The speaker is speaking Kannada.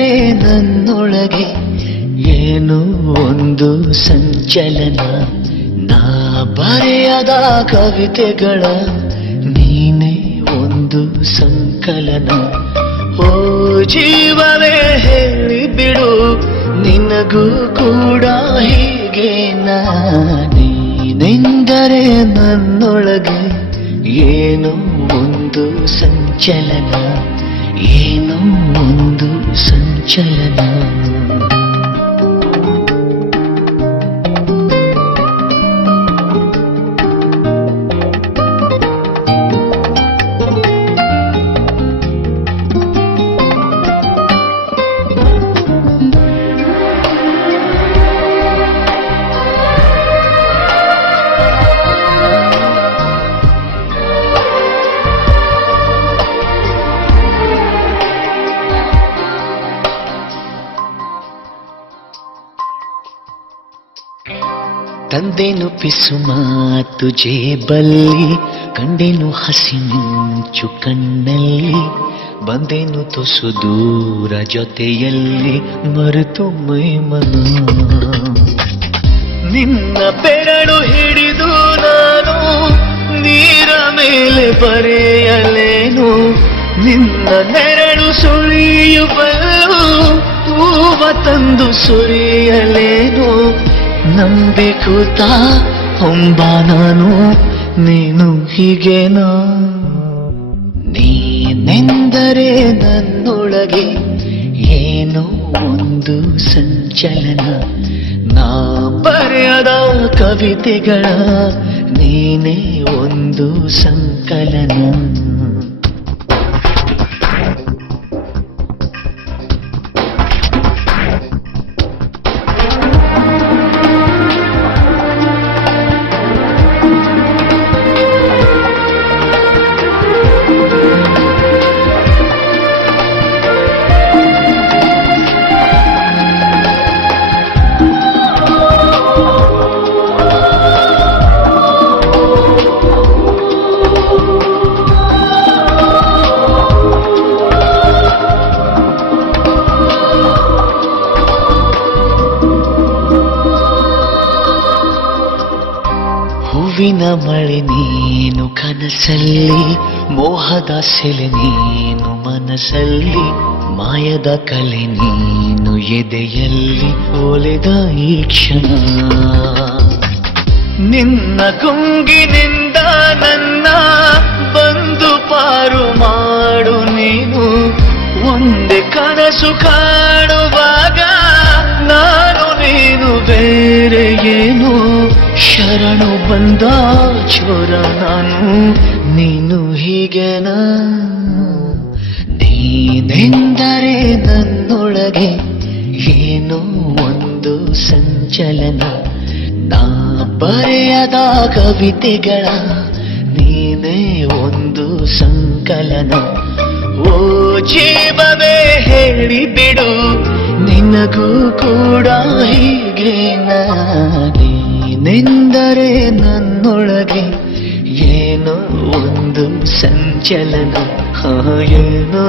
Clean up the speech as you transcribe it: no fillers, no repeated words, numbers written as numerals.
ನೀನೆಂದರೆ ನನ್ನೊಳಗೆ ಏನೋ ಒಂದು ಸಂಚಲನ. ನಾ ಬರೆಯದ ಕವಿತೆಗಳ ನೀನೇ ಒಂದು ಸಂಕಲನ. ಓ ಜೀವವೇ ಹೇಳಿಬಿಡು, ನಿನಗೂ ಕೂಡ ಹೀಗೆ ನೀನೆಂದರೆ ನನ್ನೊಳಗೆ ಏನೋ ಒಂದು ಸಂಚಲನ, ಏನೋ ಒಂದು ಸಂಚಲನ. ತಂದೆನು ಪಿಸು ಮಾತು ಜೇಬಲ್ಲಿ, ಕಂಡೆನು ಹಸಿ ಮಿಂಚು ಕಣ್ಣಲ್ಲಿ, ಬಂದೆನು ತುಸು ದೂರ ಜೊತೆಯಲ್ಲಿ, ಮರೆತು ಮೈಮನ. ನಿನ್ನ ಬೆರಳು ಹಿಡಿದು ನಾನು ನೀರ ಮೇಲೆ ಬರೆಯಲೇನು, ನಿನ್ನ ನೆರಳು ಸುಳಿಯುವಳು ಹೂವ ತಂದು ಸುರಿಯಲೇನು. ನಂಬಿಕೂತ ಹೊಂಬ ನಾನು, ನೀನು ಹೀಗೇನಾ. ನೀನೆಂದರೆ ನನ್ನೊಳಗೆ ಏನೋ ಒಂದು ಸಂಚಲನ. ನಾ ಬರೆಯದ ಕವಿತೆಗಳ ನೀನೇ ಒಂದು ಸಂಕಲನ. ಹೂವಿನ ಮಳೆ ನೀನು ಕನಸಲ್ಲಿ, ಮೋಹದ ಸೆಲೆ ನೀನು ಮನಸ್ಸಲ್ಲಿ, ಮಾಯದ ಕಲೆ ನೀನು ಎದೆಯಲ್ಲಿ, ಒಲೆದ ಈ ಕ್ಷಣ. ನಿನ್ನ ಗುಂಗಿನಿಂದ ನನ್ನ ಬಂದು ಪಾರು ಮಾಡು ನೀನು. ಒಂದೇ ಕನಸು ಕಾಣುವಾಗ ನಾನು ನೀನು ಬೇರೆ ಏನು. ಶರಣು ಬಂದ ಚೋರ ನಾನು, ನೀನು ಹೀಗೆನಾ. ನೀನೆಂದರೆ ನನ್ನೊಳಗೆ ಏನೋ ಒಂದು ಸಂಚಲನ. ನಾ ಬರೆಯದ ಕವಿತೆಗಳ ನೀನೇ ಒಂದು ಸಂಕಲನ. ಓ ಜೀವವೇ ಹೇಳಿಬಿಡು, ನಿನಗೂ ಕೂಡ ಹೀಗೇನಾ. ನೀನೆಂದರೆ ನನ್ನೊಳಗೆ ಏನೋ ಒಂದು ಸಂಚಲನ, ಏನೋ